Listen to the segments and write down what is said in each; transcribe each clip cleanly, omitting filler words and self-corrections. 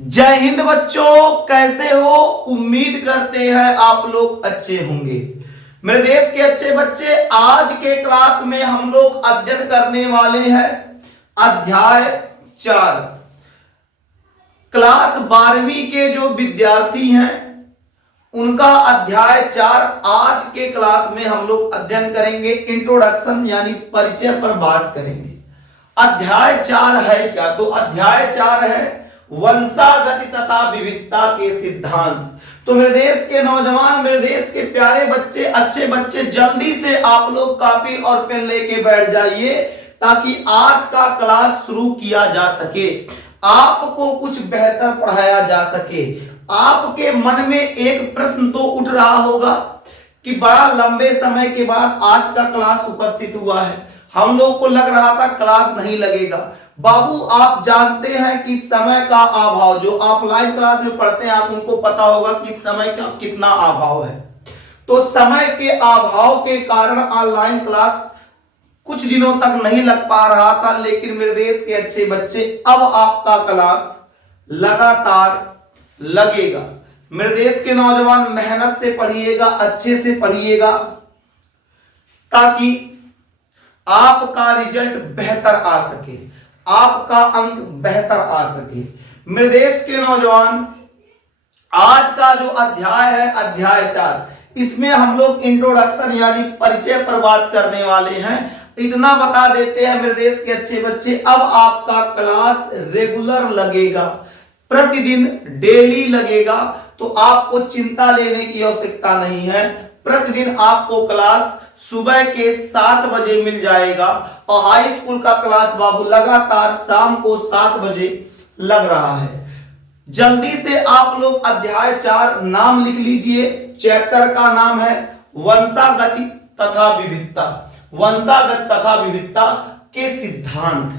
जय हिंद बच्चों, कैसे हो? उम्मीद करते हैं आप लोग अच्छे होंगे। मेरे देश के अच्छे बच्चे, आज के क्लास में हम लोग अध्ययन करने वाले हैं अध्याय 4। क्लास 12वीं के जो विद्यार्थी हैं उनका अध्याय 4 आज के क्लास में हम लोग अध्ययन करेंगे। इंट्रोडक्शन यानी परिचय पर बात करेंगे। अध्याय 4 है क्या? तो अध्याय 4 है वंशागति तथा विविधता के सिद्धांत। तो मेरे देश के नौजवान, मेरे देश के प्यारे बच्चे, अच्छे बच्चे, जल्दी से आप लोग कॉपी और पेन लेके बैठ जाइए ताकि आज का क्लास शुरू किया जा सके, आपको कुछ बेहतर पढ़ाया जा सके। आपके मन में एक प्रश्न तो उठ रहा होगा कि बड़ा लंबे समय के बाद आज का क्लास उपस्थित हुआ है, हम लोग को लग रहा था क्लास नहीं लगेगा। बाबू, आप जानते हैं कि समय का अभाव, जो ऑफलाइन क्लास में पढ़ते हैं आप उनको पता होगा कि समय का कितना अभाव है। तो समय के अभाव के कारण ऑनलाइन क्लास कुछ दिनों तक नहीं लग पा रहा था, लेकिन मेरे देश के अच्छे बच्चे अब आपका क्लास लगातार लगेगा। मेरे देश के नौजवान मेहनत से पढ़िएगा, अच्छे से पढ़िएगा ताकि आपका रिजल्ट बेहतर आ सके, आपका अंक बेहतर आ सके। मेरे देश के नौजवान, आज का जो अध्याय है अध्याय 4, इसमें हम लोग इंट्रोडक्शन यानी परिचय पर बात करने वाले हैं। इतना बता देते हैं मेरे देश के अच्छे बच्चे, अब आपका क्लास रेगुलर लगेगा, प्रतिदिन डेली लगेगा। तो आपको चिंता लेने की आवश्यकता नहीं है। प्रतिदिन आपको क्लास सुबह के 7 बजे मिल जाएगा और हाई स्कूल का क्लास बाबू लगातार शाम को 7 बजे लग रहा है। जल्दी से आप लोग अध्याय 4 नाम लिख लीजिए। चैप्टर का नाम है वंशागति तथा विविधता, वंशागत तथा विविधता के सिद्धांत।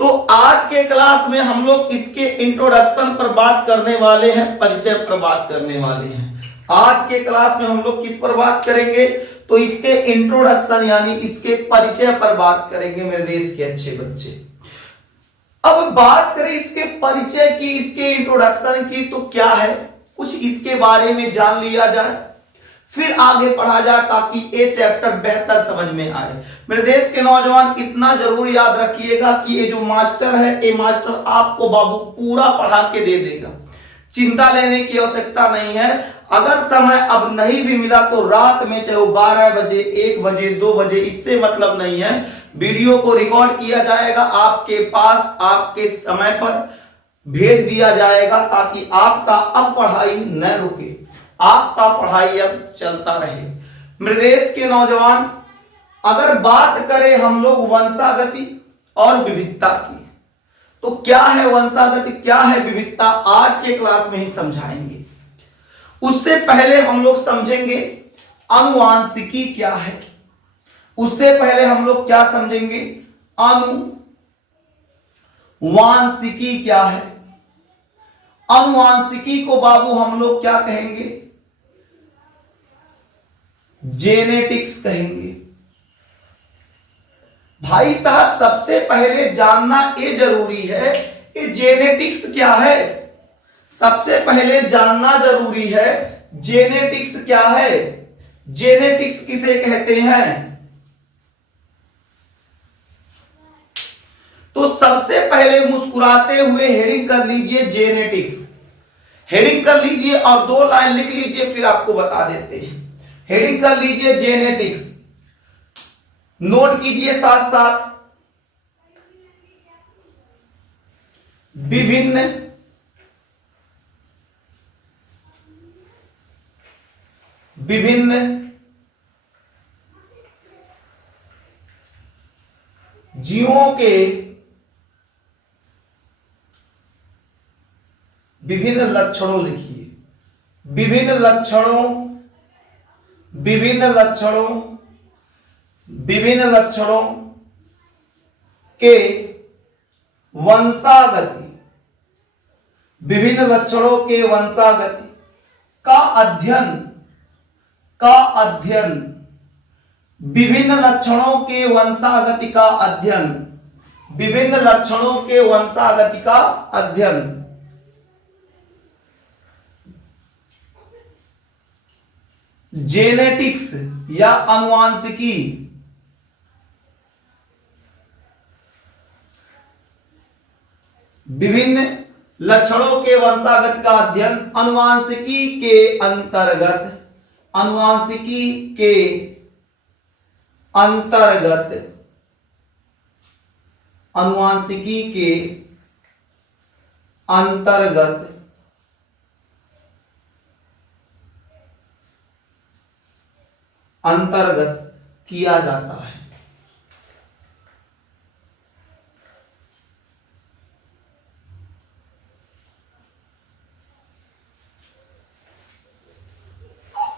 तो आज के क्लास में हम लोग इसके इंट्रोडक्शन पर बात करने वाले हैं, परिचय पर बात करने वाले हैं। आज के क्लास में हम लोग किस पर बात करेंगे? तो इसके इंट्रोडक्शन यानी इसके परिचय पर बात करेंगे मेरे देश के अच्छे बच्चे। अब बात करें इसके परिचय की, इसके इंट्रोडक्शन की, तो क्या है, कुछ इसके बारे में जान लिया जाए, फिर आगे पढ़ा जाए ताकि ये चैप्टर बेहतर समझ में आए। मेरे देश के नौजवान, इतना जरूर याद रखिएगा कि ये जो मास्टर है, ये मास्टर आपको बाबू पूरा पढ़ा के दे देगा, चिंता लेने की आवश्यकता नहीं है। अगर समय अब नहीं भी मिला तो रात में, चाहे वो 12 बजे, 1 बजे, 2 बजे, इससे मतलब नहीं है। वीडियो को रिकॉर्ड किया जाएगा, आपके पास आपके समय पर भेज दिया जाएगा ताकि आपका अब पढ़ाई न रुके, आपका पढ़ाई अब चलता रहे। मेरे देश के नौजवान, अगर बात करें हम लोग वंशागति और विविधता की, तो क्या है वंशागति, क्या है विविधता, आज के क्लास में ही समझाएंगे। उससे पहले हम लोग समझेंगे आनुवांशिकी क्या है। उससे पहले हम लोग क्या समझेंगे? आनुवांशिकी क्या है। आनुवांशिकी को बाबू हम लोग क्या कहेंगे? जेनेटिक्स कहेंगे। भाई साहब, सबसे पहले जानना ये जरूरी है कि जेनेटिक्स क्या है। सबसे पहले जानना जरूरी है जेनेटिक्स क्या है। जेनेटिक्स किसे कहते हैं? तो सबसे पहले मुस्कुराते हुए हेडिंग कर लीजिए जेनेटिक्स, हेडिंग कर लीजिए और 2 लाइन लिख लीजिए, फिर आपको बता देते हैं। हेडिंग कर लीजिए जेनेटिक्स, नोट कीजिए साथ साथ विभिन्न जीवों के विभिन्न लक्षणों लिखिए। विभिन्न लक्षणों के वंशागति, विभिन्न लक्षणों के वंशागति का अध्ययन, विभिन्न लक्षणों के वंशागति का अध्ययन, विभिन्न लक्षणों के वंशागति का अध्ययन जेनेटिक्स या अनुवांशिकी, विभिन्न लक्षणों के वंशागत का अध्ययन अनुवांशिकी के अंतर्गत, अनुवांशिकी के अंतर्गत, अनुवांशिकी के अंतर्गत अंतर्गत किया जाता है।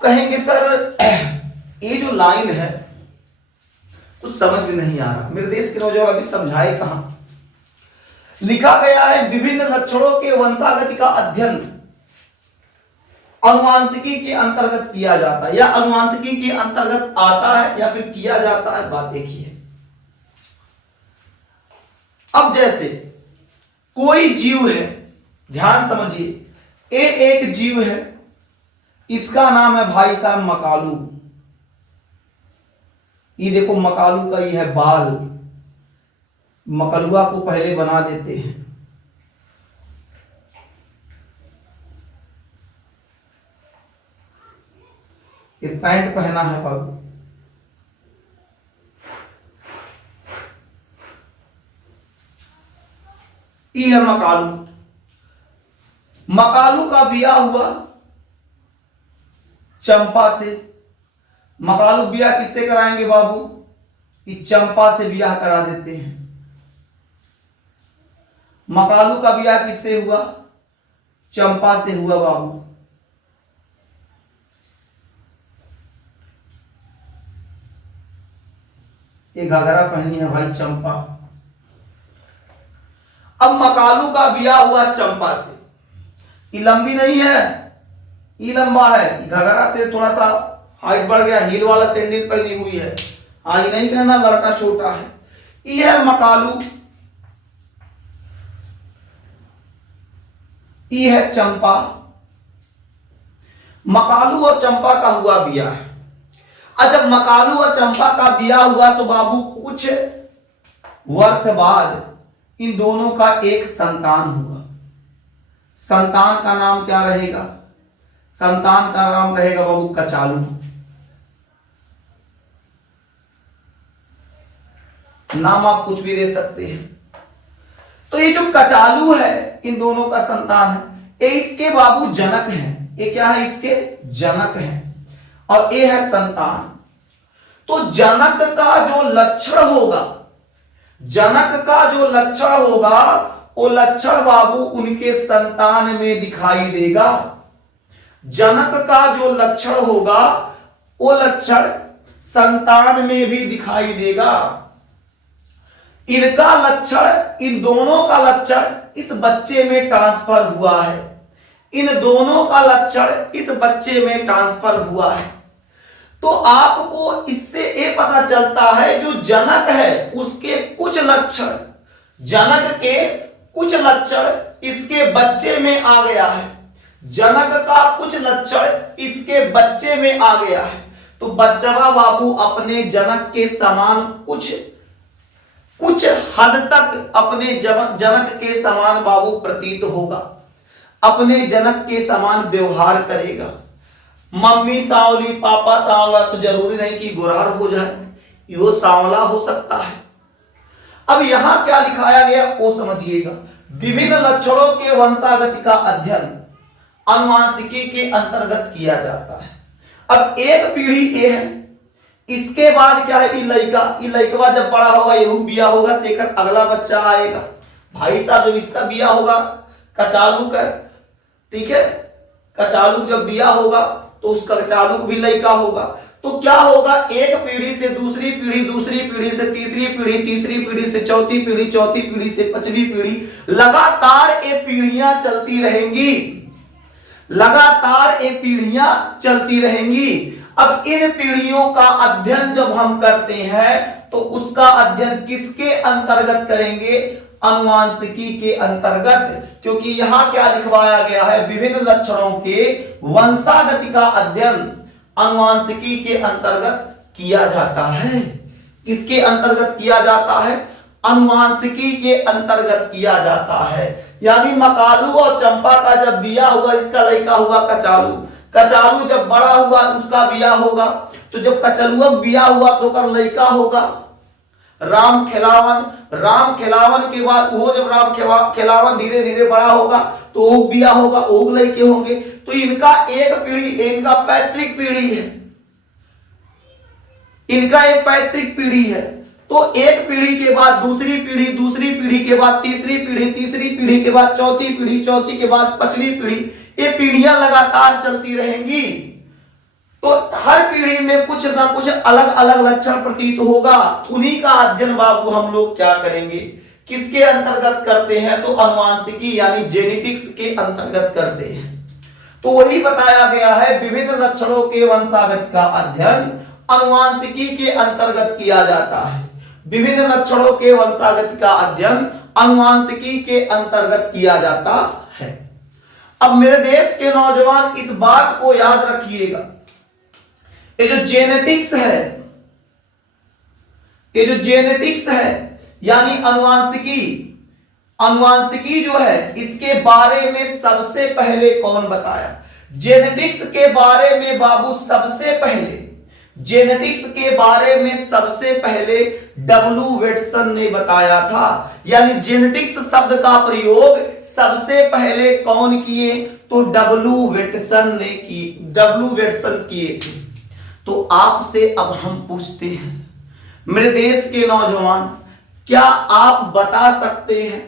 कहेंगे सर ये जो लाइन है कुछ समझ में नहीं आ रहा, मेरे देश के नौजवान अभी समझाए कहां। लिखा गया है विभिन्न लक्षणों के वंशागति का अध्ययन अनुवांशिकी के अंतर्गत किया जाता है, या अनुवांशिकी के अंतर्गत आता है या फिर किया जाता है, बात देखिए। अब जैसे कोई जीव है, ध्यान समझिए, ये एक जीव है, इसका नाम है भाई साहब मकालू। ये देखो मकालू का ये है बाल, मकलुआ को पहले बना देते हैं। ये पैंट पहना है बाबू, ये है मकालू। मकालू का ब्याह हुआ चंपा से। मकालू ब्याह किससे कराएंगे बाबू? कि चंपा से ब्याह करा देते हैं। मकालू का ब्याह किससे हुआ? चंपा से हुआ बाबू। ये घाघरा पहनी है भाई चंपा। अब मकालू का ब्याह हुआ चंपा से। ये लंबी नहीं है, ये लंबा है। घाघरा से थोड़ा सा हाइट बढ़ गया, हील वाला सैंडल पहनी हुई है। आज नहीं कहना लड़का छोटा है। ये है मकालू, ये है चंपा। मकालू और चंपा का हुआ ब्याह। और जब मकालू और चंपा का ब्याह हुआ तो बाबू कुछ वर्ष बाद इन दोनों का एक संतान हुआ। संतान का नाम क्या रहेगा? संतान का नाम रहेगा बाबू कचालू। नाम आप कुछ भी दे सकते हैं। तो ये जो कचालू है इन दोनों का संतान है, ये इसके बाबू जनक हैं। ये क्या है? इसके जनक हैं। और ये है संतान। तो जनक का जो लक्षण होगा, जनक का जो लक्षण होगा वो लक्षण बाबू उनके संतान में दिखाई देगा। जनक का जो लक्षण होगा वो लक्षण संतान में भी दिखाई देगा। इनका लक्षण, इन दोनों का लक्षण इस बच्चे में ट्रांसफर हुआ है। इन दोनों का लक्षण इस बच्चे में ट्रांसफर हुआ है। तो आपको इससे ये पता चलता है जो जनक है उसके कुछ लक्षण, जनक के कुछ लक्षण इसके बच्चे में आ गया है। जनक का कुछ लक्षण इसके बच्चे में आ गया है। तो बच्चा बाबू अपने जनक के समान कुछ हद तक अपने जनक के समान बाबू प्रतीत होगा, अपने जनक के समान व्यवहार करेगा। मम्मी सांवली पापा सांवला तो जरूरी नहीं कि गुरहर हो जाए, यो सांवला हो सकता है। अब यहां क्या लिखाया गया वो समझिएगा। विभिन्न लक्षणों के वंशागति का अध्ययन अनुवांशिकी के अंतर्गत किया जाता है। अब एक पीढ़ी ये है, इसके बाद क्या है? ये लड़का जब बड़ा होगा यहू बिया होगा, तेकर अगला बच्चा आएगा। भाई साहब जब इसका बिया होगा कचालू का, ठीक है, कचालू जब बिया होगा तो उसका कचालू भी लड़का होगा। तो क्या होगा? एक पीढ़ी से दूसरी पीढ़ी, दूसरी पीढ़ी से तीसरी पीढ़ी, तीसरी पीढ़ी से चौथी पीढ़ी, चौथी पीढ़ी से पांचवी पीढ़ी, लगातार ये पीढ़ियां चलती रहेंगी, लगातार ये पीढ़ियां चलती रहेंगी। अब इन पीढ़ियों का अध्ययन जब हम करते हैं तो उसका अध्ययन किसके अंतर्गत करेंगे? अनुवांशिकी के अंतर्गत। क्योंकि यहां क्या लिखवाया गया है? विभिन्न लक्षणों के वंशागति का अध्ययन आनुवांशिकी के अंतर्गत किया जाता है। किसके अंतर्गत किया जाता है? आनुवांशिकी के अंतर्गत किया जाता है। यानी मकालू और चंपा का जब बिया हुआ, इसका लड़का हुआ कचालू, कचालू जब बड़ा हुआ उसका बिया होगा, तो जब कचलुआ बिया हुआ तो कर लड़का होगा राम खिलावन। राम खिलावन के बाद वो जब राम खिलावन धीरे धीरे बड़ा होगा तो ओग बिया होगा, ओग लड़के होंगे। तो इनका एक पीढ़ी, इनका पैतृक पीढ़ी है, इनका एक पैतृक पीढ़ी है। तो एक पीढ़ी के बाद दूसरी पीढ़ी, दूसरी पीढ़ी के बाद तीसरी पीढ़ी, तीसरी पीढ़ी के बाद चौथी पीढ़ी, चौथी के बाद पांचवी पीढ़ी, ये पीढ़ियां लगातार चलती रहेंगी। तो हर पीढ़ी में कुछ ना कुछ अलग अलग लक्षण प्रतीत होगा। उन्हीं का अध्ययन बाबू हम लोग क्या करेंगे, किसके अंतर्गत करते हैं? तो आनुवांशिकी यानी जेनेटिक्स के अंतर्गत करते हैं। तो वही बताया गया है, विभिन्न लक्षणों के वंशागत का अध्ययन आनुवांशिकी के अंतर्गत किया जाता है। विभिन्न लक्षणों के वंशागत का अध्ययन आनुवांशिकी के अंतर्गत किया जाता है। अब मेरे देश के नौजवान इस बात को याद रखिएगा, ये जो जेनेटिक्स है, ये जो जेनेटिक्स है यानी अनुवांशिकी, अनुवांशिकी जो है इसके बारे में सबसे पहले कौन बताया? जेनेटिक्स के बारे में बाबू सबसे पहले, जेनेटिक्स के बारे में सबसे पहले डब्ल्यू वेटसन ने बताया था। यानी जेनेटिक्स शब्द का प्रयोग सबसे पहले कौन किए? तो डब्ल्यू वेटसन ने की, डब्ल्यू वेटसन किए थे। तो आपसे अब हम पूछते हैं, मेरे देश के नौजवान, क्या आप बता सकते हैं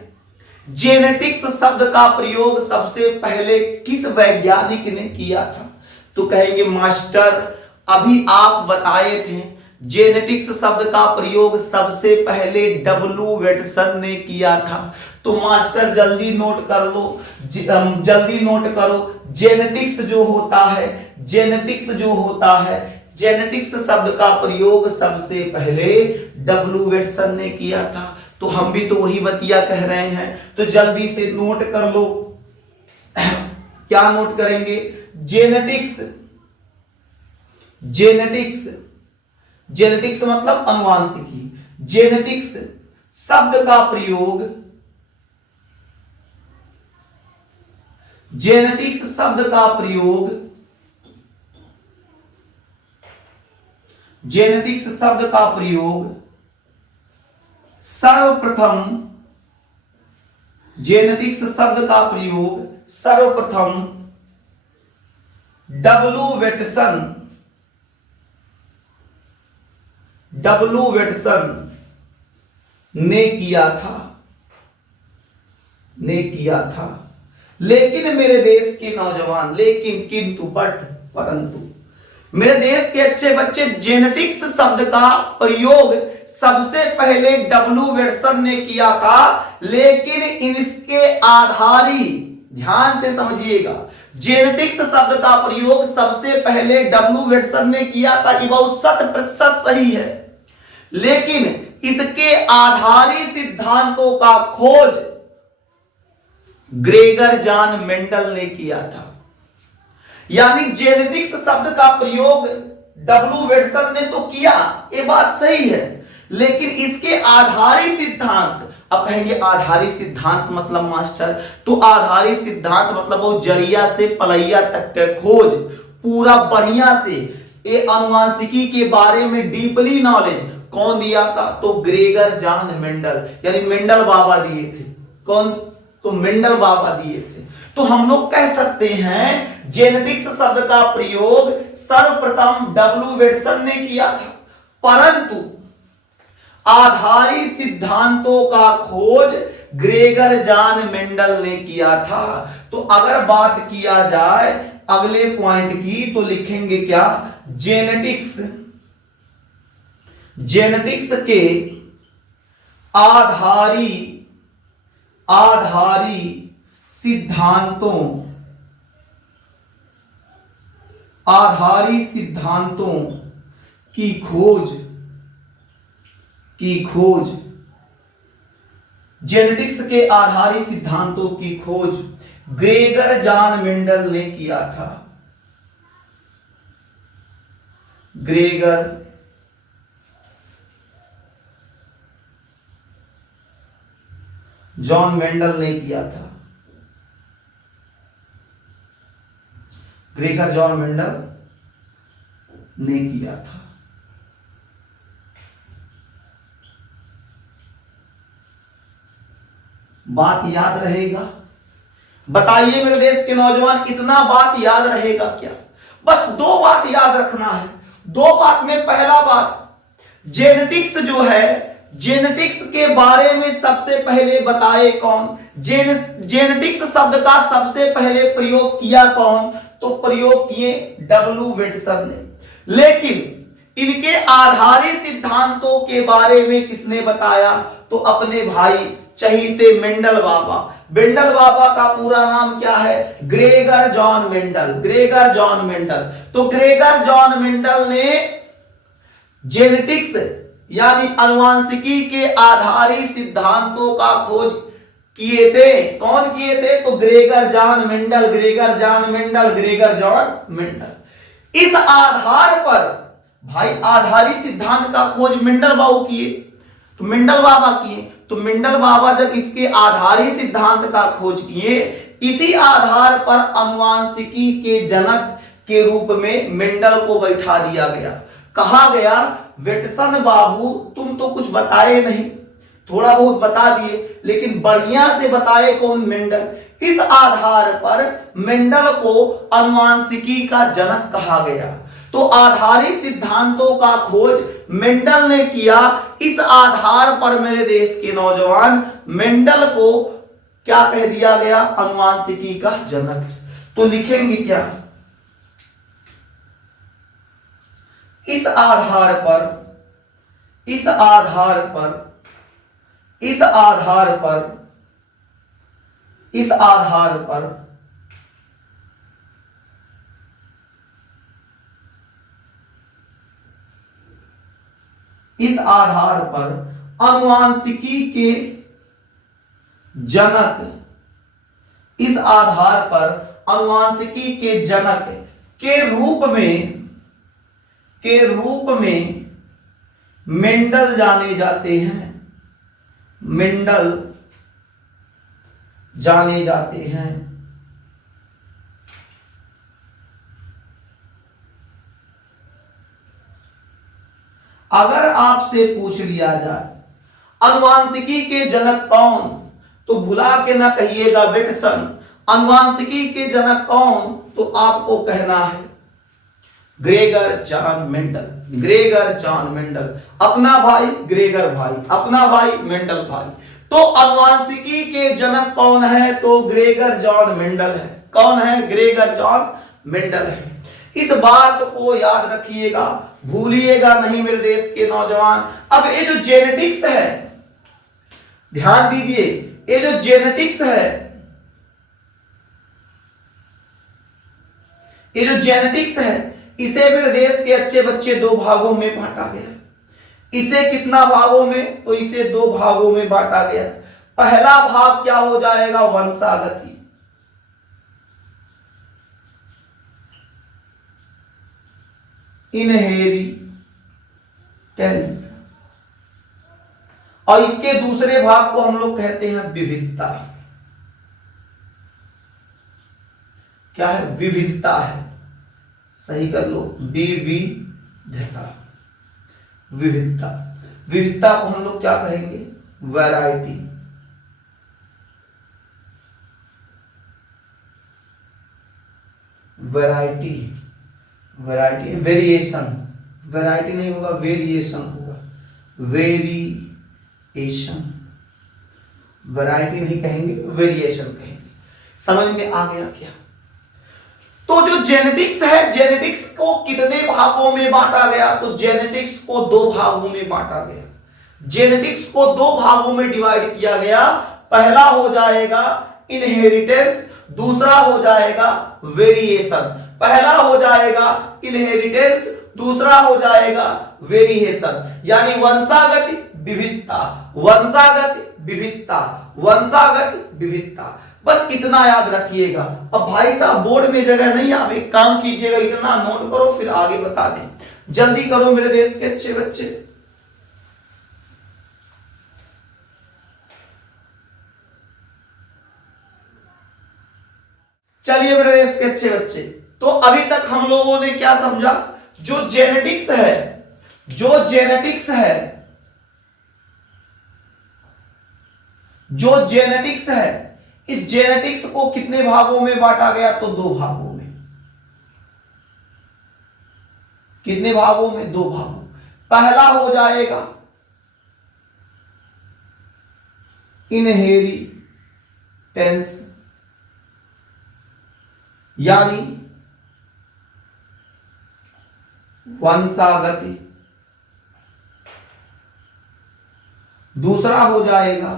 जेनेटिक्स शब्द का प्रयोग सबसे पहले किस वैज्ञानिक ने किया था? तो कहेंगे मास्टर अभी आप बताए थे जेनेटिक्स शब्द का प्रयोग सबसे पहले डब्ल्यू वेटसन ने किया था। तो मास्टर जल्दी नोट कर लो, जल्दी नोट करो, जेनेटिक्स जो होता है, जेनेटिक्स जो होता है, जेनेटिक्स शब्द का प्रयोग सबसे पहले डब्ल्यू वेटसन ने किया था। तो हम भी तो वही बतिया कह रहे हैं, तो जल्दी से नोट कर लो। क्या नोट करेंगे? जेनेटिक्स, जेनेटिक्स, जेनेटिक्स मतलब अनुवांशिकी। जेनेटिक्स शब्द का प्रयोग, जेनेटिक्स शब्द का प्रयोग, जेनेटिक्स शब्द का प्रयोग सर्वप्रथम, जेनेटिक्स शब्द का प्रयोग सर्वप्रथम डब्ल्यू वेटसन, डब्ल्यू वेटसन ने किया था, ने किया था। लेकिन मेरे देश के नौजवान, लेकिन, किंतु, बट, परंतु, मेरे देश के अच्छे बच्चे, जेनेटिक्स शब्द का प्रयोग सबसे पहले डब्ल्यू वेटसन ने किया था, लेकिन इसके आधारी, ध्यान से समझिएगा, जेनेटिक्स शब्द का प्रयोग सबसे पहले डब्ल्यू वेटसन ने किया था, ये बहुत 100% सही है। लेकिन इसके आधारी सिद्धांतों का खोज ग्रेगर जॉन मेंडल ने किया था। यानी जेनेटिक्स शब्द का प्रयोग डब्ल्यू वेटसन ने तो किया, ये बात सही है, लेकिन इसके आधारी सिद्धांत, अब कहेंगे आधारी सिद्धांत मतलब मास्टर, तो आधारी सिद्धांत मतलब वो जड़िया से पलैया तक के खोज पूरा बढ़िया से, ये अनुवांशिकी के बारे में डीपली नॉलेज कौन दिया था? तो ग्रेगर जॉन मेंडल, यानी मेंडल बाबा दिए थे। कौन? तो मेंडल बाबा दिए थे। तो हम लोग कह सकते हैं जेनेटिक्स शब्द का प्रयोग सर्वप्रथम डब्ल्यू वेटसन ने किया था, परंतु आधारी सिद्धांतों का खोज ग्रेगर जॉन मेंडल ने किया था। तो अगर बात किया जाए अगले पॉइंट की, तो लिखेंगे क्या? जेनेटिक्स, जेनेटिक्स के आधारी, आधारी सिद्धांतों, आधारी सिद्धांतों की खोज, की खोज, जेनेटिक्स के आधारी सिद्धांतों की खोज ग्रेगर जॉन मेंडल ने किया था। ग्रेगर जॉन मेंडल ने किया था। ग्रेगर जॉन मेंडल ने किया था। बात याद रहेगा? बताइए मेरे देश के नौजवान, इतना बात याद रहेगा क्या? बस दो बात याद रखना है। दो बात में पहला बात, जेनेटिक्स जो है, जेनेटिक्स के बारे में सबसे पहले बताए कौन? जेनेटिक्स शब्द का सबसे पहले प्रयोग किया कौन? तो प्रयोग किए डब्ल्यू वेटसन ने। लेकिन इनके आधारित सिद्धांतों के बारे में किसने बताया? तो अपने भाई चहीते मेंडल बाबा। मेंडल बाबा का पूरा नाम क्या है? Gregor John Mendel. Gregor John Mendel. तो ग्रेगर जॉन मेंडल ने जेनेटिक्स यानी अनुवांशिकी के आधारित सिद्धांतों का खोज किए थे। कौन किए थे? तो Gregor John Mendel. Gregor John Mendel. Gregor John Mendel. इस आधार पर भाई आधारित सिद्धांत का खोज मेंडल बाबू किए, तो मेंडल बाबा किए। तो मेंडल बाबा जब इसके आधारित सिद्धांत का खोज किए, इसी आधार पर अनुवांशिकी के जनक के रूप में मेंडल को बैठा दिया गया। कहा गया वेटसन बाबू तुम तो कुछ बताए नहीं, थोड़ा बहुत बता दिए, लेकिन बढ़िया से बताए कौन? मेंडल। इस आधार पर मेंडल को अनुवांशिकी का जनक कहा गया। तो आधारित सिद्धांतों का खोज मेंडल ने किया। इस आधार पर मेरे देश के नौजवान मेंडल को क्या कह दिया गया? अनुवांशिकी का जनक। तो लिखेंगे क्या? इस आधार पर, इस आधार पर, इस आधार पर, इस आधार पर इस आधार पर अनुवांशिकी के जनक, इस आधार पर अनुवांशिकी के जनक के रूप में मेंडल जाने जाते हैं। मेंडल जाने जाते हैं। अगर आपसे पूछ लिया जाए अनुवांशिकी के जनक कौन, तो भुला के ना कहिएगा वेटसन। अनुवांशिकी के जनक कौन, तो आपको कहना है Gregor John Mendel. Gregor John Mendel. अपना भाई ग्रेगर भाई, अपना भाई मेंडल भाई। तो अनुवांशिकी के जनक कौन है? तो ग्रेगर जॉन मेंडल है। कौन है? ग्रेगर जॉन मेंडल है। इस बात को याद रखिएगा, भूलिएगा नहीं मेरे देश के नौजवान। अब ये जो जेनेटिक्स है, ध्यान दीजिए, ये जो जेनेटिक्स है, ये जो जेनेटिक्स है, इसे मेरे देश के अच्छे बच्चे दो भागों में बांटा गया। इसे कितना भागों में? तो इसे दो भागों में बांटा गया। पहला भाग क्या हो जाएगा? वंशागति। इनहेरिटेंस। और इसके दूसरे भाग को हम लोग कहते हैं विविधता। क्या है? विविधता है। सही कर लो, विविधता। विविधता, विविधता को हम लोग क्या कहेंगे? Variety. Variety, variety, variation. Variety नहीं होगा, वेरिएशन होगा। वेरिएशन, वैरायटी नहीं कहेंगे, वेरिएशन कहेंगे। समझ में आ गया क्या? तो जो जेनेटिक्स है, जेनेटिक्स को कितने भागों में बांटा गया? तो जेनेटिक्स को दो भागों में बांटा गया। जेनेटिक्स को दो भागों में डिवाइड किया गया। पहला हो जाएगा इनहेरिटेंस, दूसरा हो जाएगा वेरिएशन। पहला हो जाएगा इनहेरिटेंस, दूसरा हो जाएगा वेरिएशन। यानी वंशागति, विविधता, वंशागति, विविधता, वंशागति, विविधता। बस इतना याद रखिएगा। अब भाई साहब बोर्ड में जगह नहीं, आप एक काम कीजिएगा, इतना नोट करो फिर आगे बता दें। जल्दी करो मेरे देश के अच्छे बच्चे। चलिए मेरे देश के अच्छे बच्चे, तो अभी तक हम लोगों ने क्या समझा, जो जेनेटिक्स है, जो जेनेटिक्स है, जो जेनेटिक्स है, इस जेनेटिक्स को कितने भागों में बांटा गया, तो 2 भागों में। कितने भागों में, 2 भागों। पहला हो जाएगा इनहेरिटेंस, यानी वंशागति। दूसरा हो जाएगा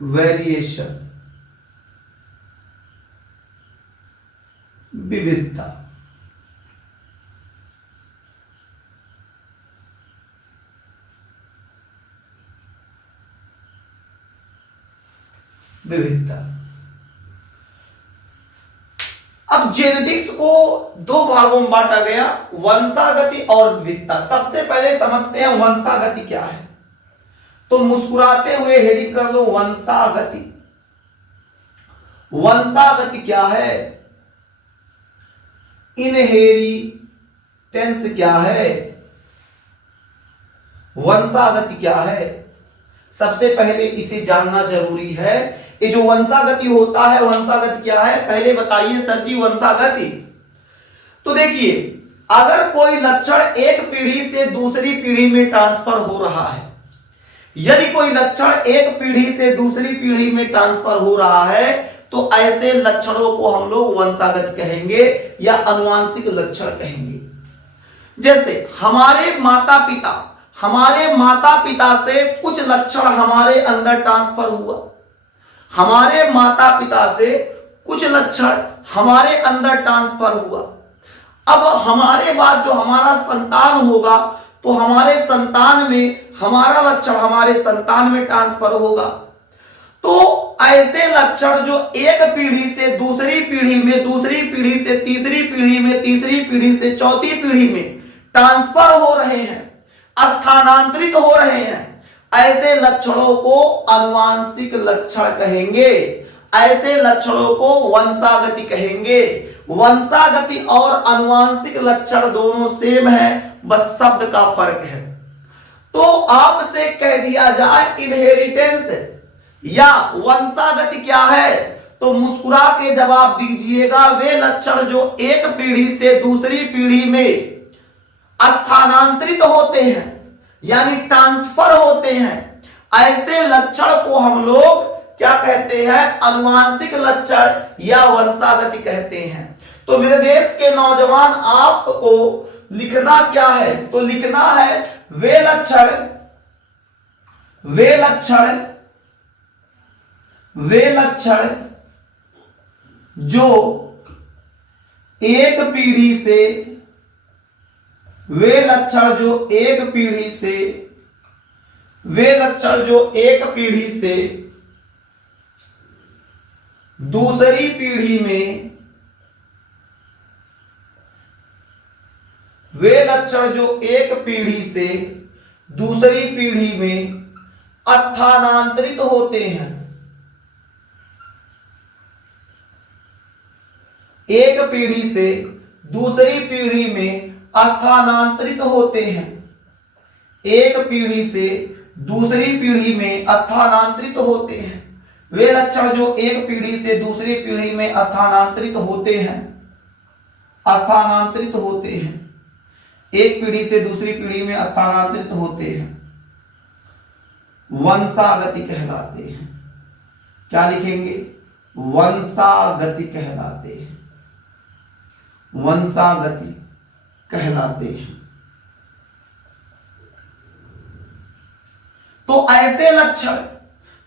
वेरिएशन, विविधता। विविधता। अब जेनेटिक्स को 2 भागों में बांटा गया, वंशागति और विविधता। सबसे पहले समझते हैं वंशागति क्या है, तो मुस्कुराते हुए हेडिंग कर लो वंशागति। वंशागति क्या है, इनहेरिटेंस क्या है, वंशागति क्या है। सबसे पहले इसे जानना जरूरी है। ये जो वंशागति होता है, वंशागति क्या है, पहले बताइए सर जी वंशागति। तो देखिए, अगर कोई लक्षण एक पीढ़ी से दूसरी पीढ़ी में ट्रांसफर हो रहा है, यदि कोई लक्षण एक पीढ़ी से दूसरी पीढ़ी में ट्रांसफर हो रहा है, तो ऐसे लक्षणों को हम लोग वंशागत कहेंगे या आनुवांशिक लक्षण कहेंगे। जैसे हमारे माता पिता से कुछ लक्षण हमारे अंदर ट्रांसफर हुआ, हमारे माता पिता से कुछ लक्षण हमारे अंदर ट्रांसफर हुआ। अब हमारे बाद जो हमारा संतान होगा, तो हमारे संतान में हमारा लक्षण हमारे संतान में ट्रांसफर होगा। तो ऐसे लक्षण जो एक पीढ़ी से दूसरी पीढ़ी में, दूसरी पीढ़ी से तीसरी पीढ़ी में, तीसरी पीढ़ी से चौथी पीढ़ी में ट्रांसफर हो रहे हैं, स्थानांतरित हो रहे हैं, ऐसे लक्षणों को आनुवांशिक लक्षण कहेंगे। ऐसे लक्षणों को वंशागति कहेंगे। वंशागति और आनुवांशिक लक्षण दोनों सेम है, बस शब्द का फर्क है। तो आपसे कह दिया जाए इनहेरिटेंस या वंशागति क्या है, तो मुस्कुरा के जवाब दीजिएगा। वे लक्षण जो एक पीढ़ी से दूसरी पीढ़ी में स्थानांतरित होते हैं, यानी ट्रांसफर होते हैं, ऐसे लक्षण को हम लोग क्या कहते हैं, आनुवांशिक लक्षण या वंशागति कहते हैं। तो मेरे देश के नौजवान, आपको लिखना क्या है, तो लिखना है वे लक्षण जो एक पीढ़ी से, वे लक्षण जो एक पीढ़ी से, वे लक्षण जो एक पीढ़ी से दूसरी पीढ़ी में, वे लक्षण जो एक पीढ़ी से दूसरी पीढ़ी में स्थानांतरित होते हैं, एक पीढ़ी से दूसरी पीढ़ी में स्थानांतरित होते हैं, एक पीढ़ी से दूसरी पीढ़ी में स्थानांतरित होते हैं। वे लक्षण जो एक पीढ़ी से दूसरी पीढ़ी में स्थानांतरित होते हैं, स्थानांतरित होते हैं, एक पीढ़ी से दूसरी पीढ़ी में स्थानांतरित होते हैं, वंशागति कहलाते हैं। क्या लिखेंगे, वंशागति कहलाते हैं, वंशागति कहलाते हैं। तो ऐसे लक्षण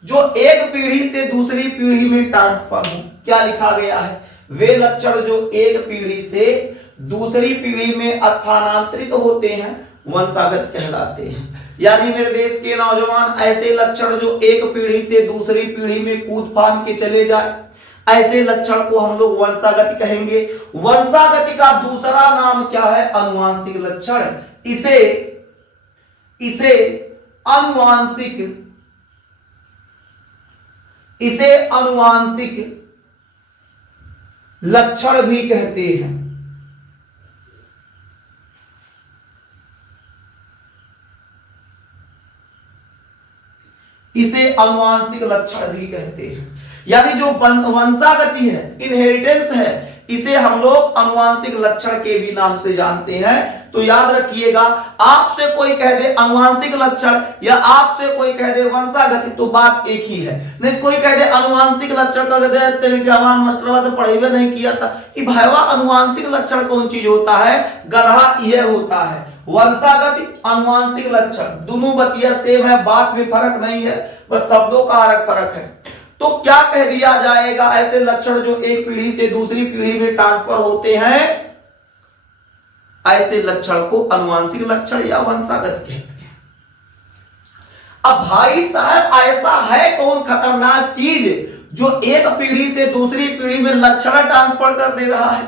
जो एक पीढ़ी से दूसरी पीढ़ी में ट्रांसफर हो, क्या लिखा गया है, वे लक्षण जो एक पीढ़ी से दूसरी पीढ़ी में स्थानांतरित होते हैं, वंशागत कहलाते हैं। यानी मेरे देश के नौजवान, ऐसे लक्षण जो एक पीढ़ी से दूसरी पीढ़ी में कूद फान के चले जाए, ऐसे लक्षण को हम लोग वंशागति कहेंगे। वंशागति का दूसरा नाम क्या है? अनुवांशिक लक्षण। इसे अनुवांशिक लक्षण भी कहते हैं। इसे अनुवांशिक लक्षण भी कहते हैं। यानी जो वंशागति है, इनहेरिटेंस है, इसे हम लोग अनुवांशिक लक्षण के भी नाम से जानते हैं। तो याद रखिएगा, आपसे कोई कह दे अनुवांशिक लक्षण या आपसे कोई कह दे वंशागति तो बात एक ही है। नहीं कोई कह दे अनुवांशिक लक्षण का कहते हैं तेरे जवान मास्टरवा तो पढ़ेबे नहीं किया था कि भाईवा अनुवांशिक लक्षण कौन चीज होता है? गधा यह होता है। वंशागति अनुवांशिक लक्षण दोनों बतिया सेम है, बात में फर्क नहीं है, बस शब्दों का फर्क है। तो क्या कह दिया जाएगा? ऐसे लक्षण जो एक पीढ़ी से दूसरी पीढ़ी में ट्रांसफर होते हैं, ऐसे लक्षण को अनुवांशिक लक्षण या वंशागत कहते हैं। अब भाई साहब ऐसा है कौन खतरनाक चीज जो एक पीढ़ी से दूसरी पीढ़ी में लक्षण ट्रांसफर कर दे रहा है?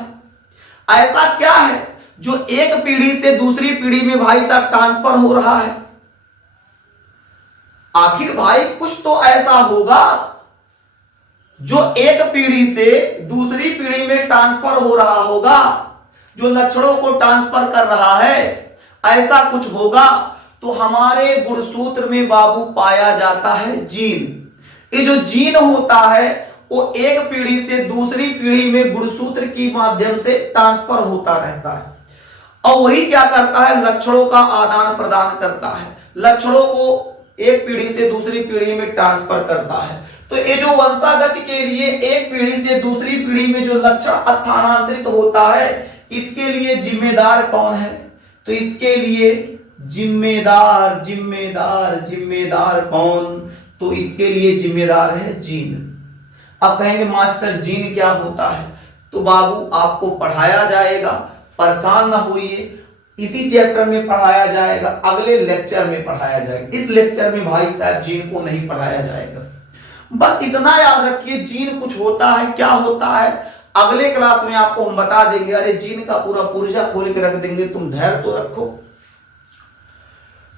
ऐसा क्या है जो एक पीढ़ी से दूसरी पीढ़ी में भाई साहब ट्रांसफर हो रहा है? आखिर भाई कुछ तो ऐसा होगा जो एक पीढ़ी से दूसरी पीढ़ी में ट्रांसफर हो रहा होगा, जो लक्षणों को ट्रांसफर कर रहा है, ऐसा कुछ होगा। तो हमारे गुणसूत्र में बाबू पाया जाता है जीन। ये जो जीन होता है वो एक पीढ़ी से दूसरी पीढ़ी में गुणसूत्र के माध्यम से ट्रांसफर होता रहता है और वही क्या करता है? लक्षणों का आदान प्रदान करता है, लक्षणों को एक पीढ़ी से दूसरी पीढ़ी में ट्रांसफर करता है। तो ये जो वंशागति के लिए एक पीढ़ी से दूसरी पीढ़ी में जो लक्षण स्थानांतरित होता है, इसके लिए जिम्मेदार कौन है? तो इसके लिए जिम्मेदार कौन? तो इसके लिए जिम्मेदार है जीन। अब कहेंगे मास्टर जीन क्या होता है? तो बाबू आपको पढ़ाया जाएगा, परेशान ना होइए, इसी चैप्टर में पढ़ाया जाएगा, अगले लेक्चर में पढ़ाया जाएगा। इस लेक्चर में भाई साहब जीन को नहीं पढ़ाया जाएगा। बस इतना याद रखिए, जीन कुछ होता है, क्या होता है अगले क्लास में आपको हम बता देंगे। अरे जीन का पूरा पुर्जा खोल के रख देंगे, तुम धैर्य तो रखो।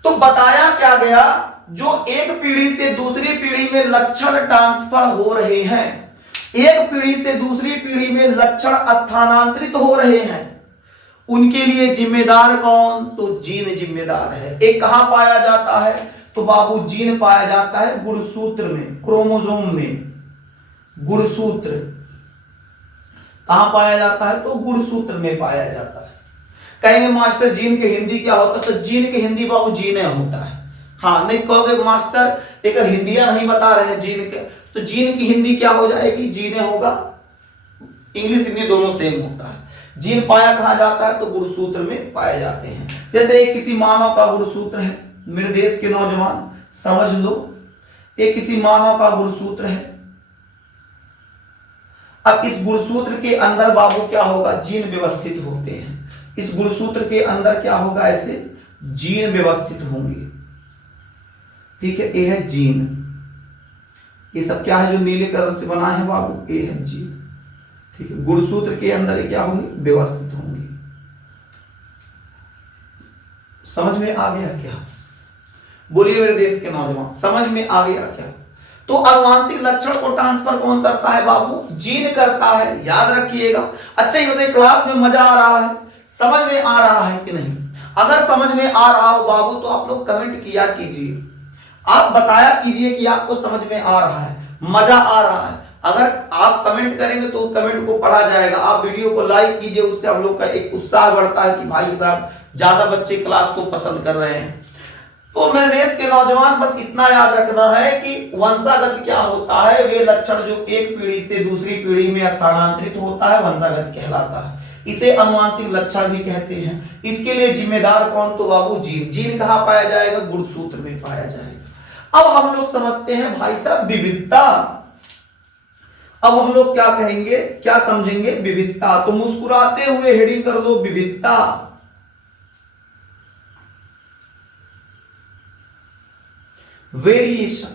तो बताया क्या गया? जो एक पीढ़ी से दूसरी पीढ़ी में लक्षण ट्रांसफर हो रहे हैं, एक पीढ़ी से दूसरी पीढ़ी में लक्षण स्थानांतरित हो रहे हैं, उनके लिए जिम्मेदार कौन? तो जीन जिम्मेदार है। एक कहां पाया जाता है? तो बाबू जीन पाया जाता है गुणसूत्र में, क्रोमोसोम में। गुणसूत्र कहां पाया जाता है? तो गुणसूत्र में पाया जाता है। कहेंगे मास्टर जीन के हिंदी क्या होता है? तो जीन के हिंदी बाबू जीने होता है। हाँ नहीं कहोगे मास्टर एक हिंदियां नहीं बता रहे हैं जीन के, तो जीन की हिंदी क्या हो जाएगी? जीने होगा। इंग्लिश हिंदी दोनों सेम होता है। जीन पाया कहा जाता है? तो गुणसूत्र में पाए जाते हैं। जैसे एक किसी मानव का गुणसूत्र है, मेरे देश के नौजवान समझ लो, एक किसी मानव का गुणसूत्र है। अब इस गुणसूत्र के अंदर बाबू क्या होगा? जीन व्यवस्थित होते हैं। इस गुणसूत्र के अंदर क्या होगा? ऐसे जीन व्यवस्थित होंगे। ठीक है, ये है जीन। ये सब क्या है जो नीले कलर से बना है बाबू? ये है जीन। ठीक है, गुणसूत्र के अंदर क्या होंगे? व्यवस्थित होंगे। समझ में आ गया क्या? बोलिए मेरे देश के नौजवान, समझ में आ गया क्या? तो अनुवांशिक लक्षण को ट्रांसफर कौन करता है बाबू? जीन करता है, याद रखिएगा। अच्छा ये बताइए क्लास में मजा आ रहा है, समझ में आ रहा है कि नहीं? अगर समझ में आ रहा हो बाबू तो आप लोग कमेंट किया कीजिए, आप बताया कीजिए कि आपको समझ में आ रहा है, मजा आ रहा है। अगर आप कमेंट करेंगे तो कमेंट को पढ़ा जाएगा। आप वीडियो को लाइक कीजिए, उससे हम लोग का एक उत्साह बढ़ता है कि भाई साहब ज्यादा बच्चे क्लास को पसंद कर रहे हैं। तो मेरे देश के नौजवान बस इतना याद रखना है कि वंशागत क्या होता है? वे लक्षण जो एक पीढ़ी से दूसरी पीढ़ी में स्थानांतरित होता है वंशागत कहलाता है। इसे अनुवांशिक लक्षण भी कहते हैं। इसके लिए जिम्मेदार कौन? तो बाबू जीन। जीन कहां पाया जाएगा? गुणसूत्र में पाया जाएगा। अब हम लोग समझते हैं भाई साहब विविधता। अब हम लोग क्या कहेंगे, क्या समझेंगे? विविधता। तो मुस्कुराते हुए हेडिंग कर दो विविधता। वेरिएशन।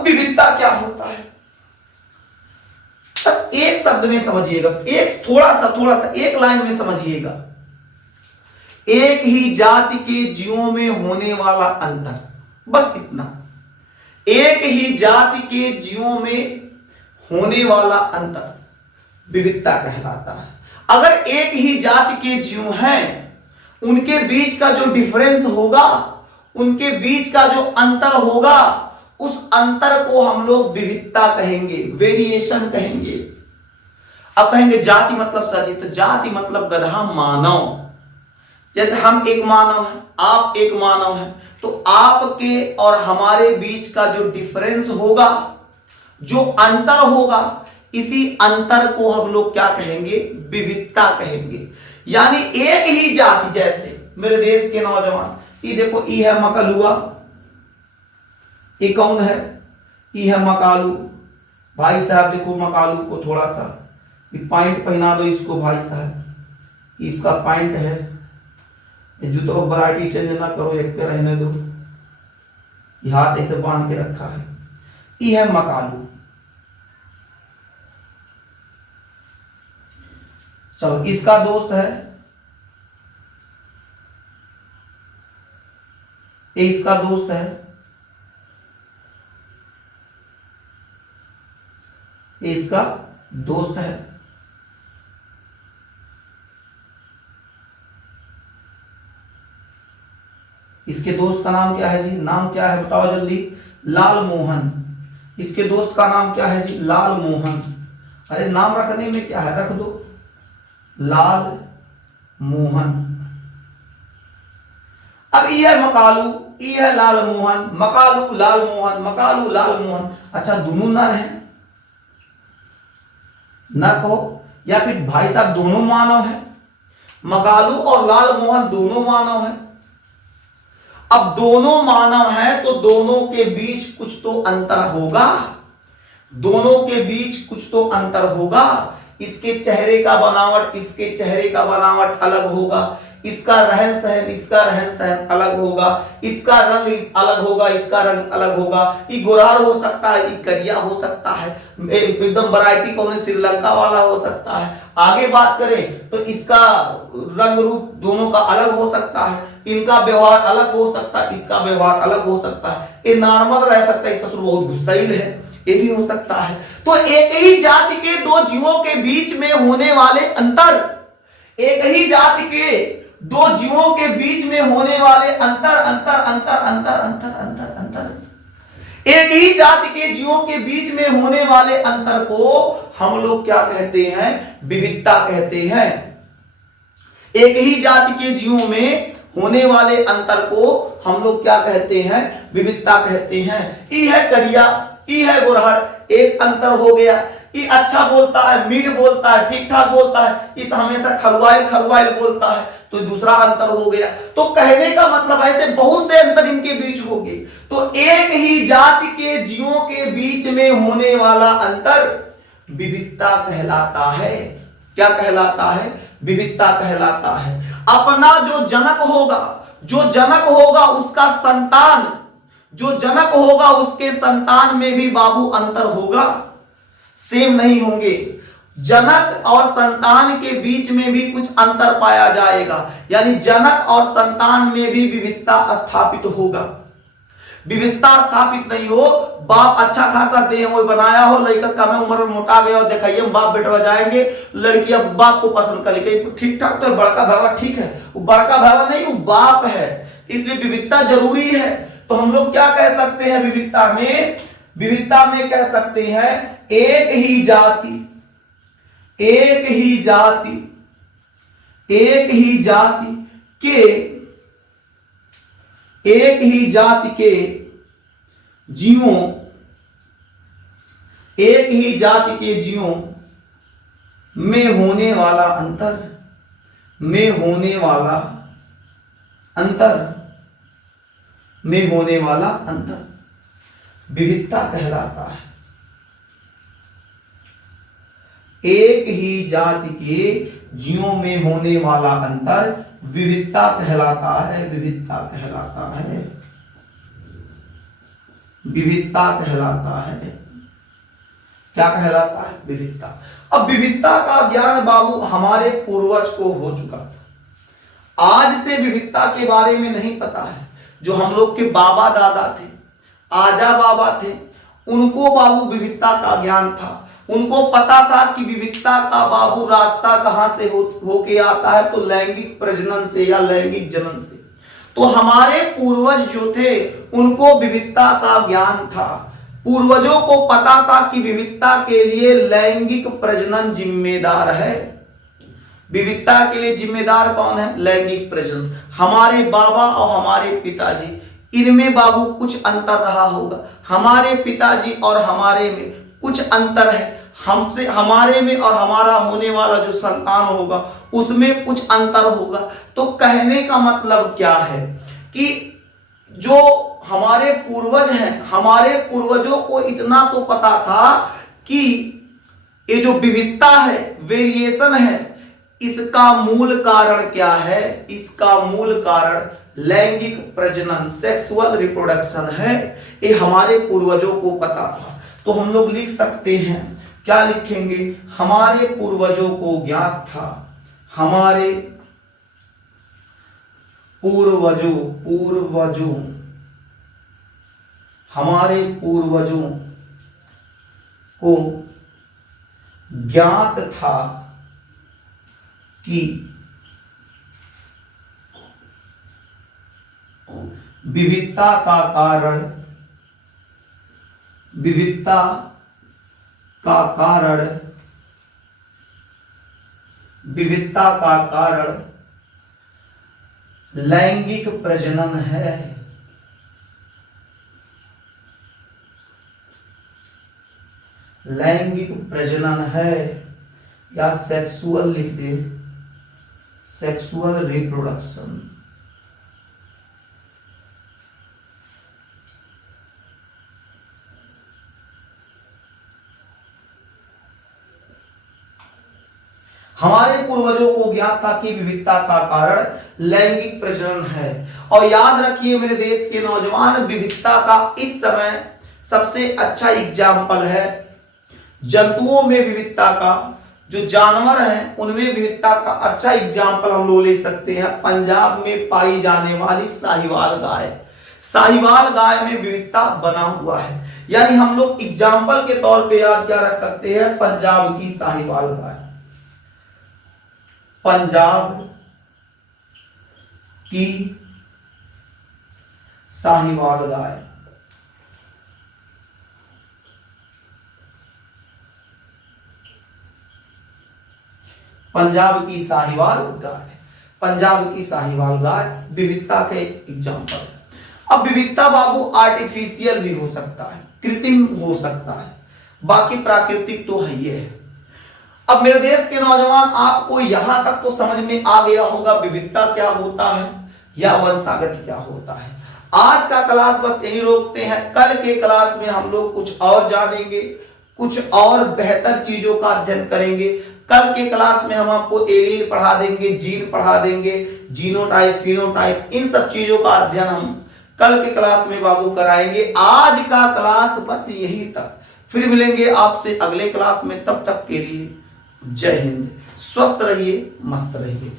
अब विविधता क्या होता है, बस एक शब्द में समझिएगा, एक थोड़ा सा एक लाइन में समझिएगा। एक ही जाति के जीवों में होने वाला अंतर, बस इतना। एक ही जाति के जीवों में होने वाला अंतर विविधता कहलाता है। अगर एक ही जाति के जीव हैं, उनके बीच का जो डिफरेंस होगा, उनके बीच का जो अंतर होगा, उस अंतर को हम लोग विविधता कहेंगे, वेरिएशन कहेंगे। अब कहेंगे जाति मतलब सर जी, तो जाति मतलब गधा मानव। जैसे हम एक मानव हैं, आप एक मानव हैं, तो आपके और हमारे बीच का जो डिफरेंस होगा, जो अंतर होगा, इसी अंतर को हम लोग क्या कहेंगे, विविधता कहेंगे। यानी एक ही जाति, जैसे मेरे देश के नौजवान, ये देखो, ई है मकलुआ, ये कौन है, ई है मकालू। भाई साहब देखो मकालू को थोड़ा सा पैंट पहना दो इसको, भाई साहब इसका पैंट है, जूतों को वैरायटी चेंज ना करो, एक पे रहने दो, ये हाथ ऐसे बांध के रखा है, ये है मकालू। चलो, इसका दोस्त है, ये इसका दोस्त है, ये इसका दोस्त है। इसके दोस्त का नाम क्या है जी, नाम क्या है बताओ जल्दी, लाल मोहन। इसके दोस्त का नाम क्या है जी, लाल मोहन। अरे नाम रखने में क्या है, रख दो, लाल मोहन। अब ये है मकालू, ये है लाल मोहन, मकालू लाल मोहन, मकालू लाल मोहन। अच्छा, दोनों नर हैं, नर को, या फिर भाई साहब दोनों मानव हैं, मकालू और लाल मोहन दोनों मानव हैं। अब दोनों मानव हैं तो दोनों के बीच कुछ तो अंतर होगा, दोनों के बीच कुछ तो अंतर होगा। इसके चेहरे का बनावट, इसके चेहरे का बनावट अलग होगा, इसका रहन सहन, इसका रहन सहन अलग होगा, इसका रंग अलग होगा, इसका रंग अलग होगा। ये गोरार हो सकता है, ये करिया हो सकता है, एकदम वैरायटी कौन है, श्रीलंका वाला हो सकता है। आगे बात करें तो इसका रंग रूप दोनों का अलग हो सकता है, इनका व्यवहार अलग हो सकता है, इसका व्यवहार अलग हो सकता है। ये नॉर्मल रह सकता है, ससुर बहुत गुस्सैल है, ये भी हो सकता है। तो एक ही जाति के दो जीवों के बीच में होने वाले अंतर, एक ही जाति के दो जीवों के बीच में होने वाले अंतर अंतर अंतर अंतर अंतर अंतर अंतर एक ही जाति के जीवों के बीच में होने वाले अंतर को हम लोग क्या कहते हैं, विविधता कहते हैं। एक ही जाति के जीवों में होने वाले अंतर को हम लोग क्या कहते हैं, विविधता कहते हैं। ई है करिया, ई है गोरहर, एक अंतर हो गया। ई अच्छा बोलता है, मीठ बोलता है, ठीक ठाक बोलता है, इस हमेशा खरवाइल खरवाइल बोलता है, तो दूसरा अंतर हो गया। तो कहने का मतलब ऐसे बहुत से अंतर इनके बीच हो गए। तो एक ही जाति के जीवों के बीच में होने वाला अंतर विविधता कहलाता है। क्या कहलाता है, विविधता कहलाता है। अपना जो जनक होगा, जो जनक होगा उसका संतान, जो जनक होगा उसके संतान में भी बाबू अंतर होगा, सेम नहीं होंगे। जनक और संतान के बीच में भी कुछ अंतर पाया जाएगा, यानी जनक और संतान में भी विविधता स्थापित होगा। विविधता स्थापित नहीं हो, बाप अच्छा खासा देह वो बनाया हो, लड़का कम उम्र में मोटा गया और दिखाइए बाप बेटवा जाएंगे, लड़की अब बाप को पसंद करेगी, ठीक ठाक तो बड़का भावा ठीक है, वो बड़का भावा नहीं, वो बाप है, इसलिए विविधता जरूरी है। तो हम लोग क्या कह सकते हैं विविधता में, विविधता में कह सकते हैं एक ही जाति, एक ही जाति, एक ही जाति के, एक ही जाति के जीवों, एक ही जाति के जीवों में होने वाला अंतर, में होने वाला अंतर, में होने वाला अंतर विविधता कहलाता है। एक ही जाति के जीवों में होने वाला अंतर विविधता कहलाता है, विविधता कहलाता है, विविधता कहलाता है। क्या कहलाता है? विविधता। अब विविधता का ज्ञान बाबू हमारे पूर्वज को हो चुका था, आज से विविधता के बारे में नहीं पता है। जो हम लोग के बाबा दादा थे, आजा बाबा थे, उनको बाबू विविधता का ज्ञान था। उनको पता था कि विविधता का बाबू रास्ता कहां से होके आता है, तो लैंगिक प्रजनन से या लैंगिक जनन से। तो हमारे पूर्वज जो थे उनको विविधता का ज्ञान था। पूर्वजों को पता था कि विविधता के लिए लैंगिक प्रजनन जिम्मेदार है। विविधता के लिए जिम्मेदार कौन है? लैंगिक प्रजनन। हमारे बाबा और हमारे पिताजी, इनमें बाबू कुछ अंतर रहा होगा। हमारे पिताजी और हमारे में कुछ अंतर है। हमसे, हमारे में और हमारा होने वाला जो संतान होगा उसमें कुछ अंतर होगा। तो कहने का मतलब क्या है कि जो हमारे पूर्वज हैं, हमारे पूर्वजों को इतना तो पता था कि ये जो विविधता है, वेरिएशन है, इसका मूल कारण क्या है? इसका मूल कारण लैंगिक प्रजनन, सेक्सुअल रिप्रोडक्शन है। ये हमारे पूर्वजों को पता था। तो हम लोग लिख सकते हैं, क्या लिखेंगे? हमारे पूर्वजों को ज्ञात था, हमारे पूर्वजों हमारे पूर्वजों को ज्ञात था कि विविधता का कारण लैंगिक प्रजनन है। लैंगिक प्रजनन है या सेक्सुअल लिख दे, सेक्सुअल रिप्रोडक्शन। हमारे पूर्वजों को ज्ञात था कि विविधता का कारण लैंगिक प्रजनन है। और याद रखिए मेरे देश के नौजवान, विविधता का इस समय सबसे अच्छा एग्जाम्पल है जंतुओं में विविधता का। जो जानवर हैं उनमें विविधता का अच्छा एग्जाम्पल हम लोग ले सकते हैं पंजाब में पाई जाने वाली साहिवाल गाय। साहिवाल गाय में विविधता बना हुआ है। यानी हम लोग एग्जाम्पल के तौर पे याद क्या रख सकते हैं? पंजाब की साहिवाल गाय, पंजाब की साहिवाल गाय। पंजाब की साहिवाल गाय, पंजाब की साहिवाल गाय विविधता का एक एग्जाम्पल है। अब विविधता बाबू आर्टिफिशियल भी हो सकता है, कृत्रिम हो सकता है, बाकी प्राकृतिक तो है ये है। अब मेरे देश के नौजवान, आपको यहां तक तो समझ में आ गया होगा विविधता क्या होता है या वंशागत क्या होता है। आज का क्लास बस यही रोकते हैं। कल के क्लास में हम लोग कुछ और जानेंगे, कुछ और बेहतर चीजों का अध्ययन करेंगे। कल के क्लास में हम आपको एलील पढ़ा देंगे, जीन पढ़ा देंगे, जीनोटाइप, फिनोटाइप, इन सब चीजों का अध्ययन हम कल के क्लास में बाबू कराएंगे। आज का क्लास बस यही तक। फिर मिलेंगे आपसे अगले क्लास में। तब तक के लिए जय हिंद। स्वस्थ रहिए, मस्त रहिए।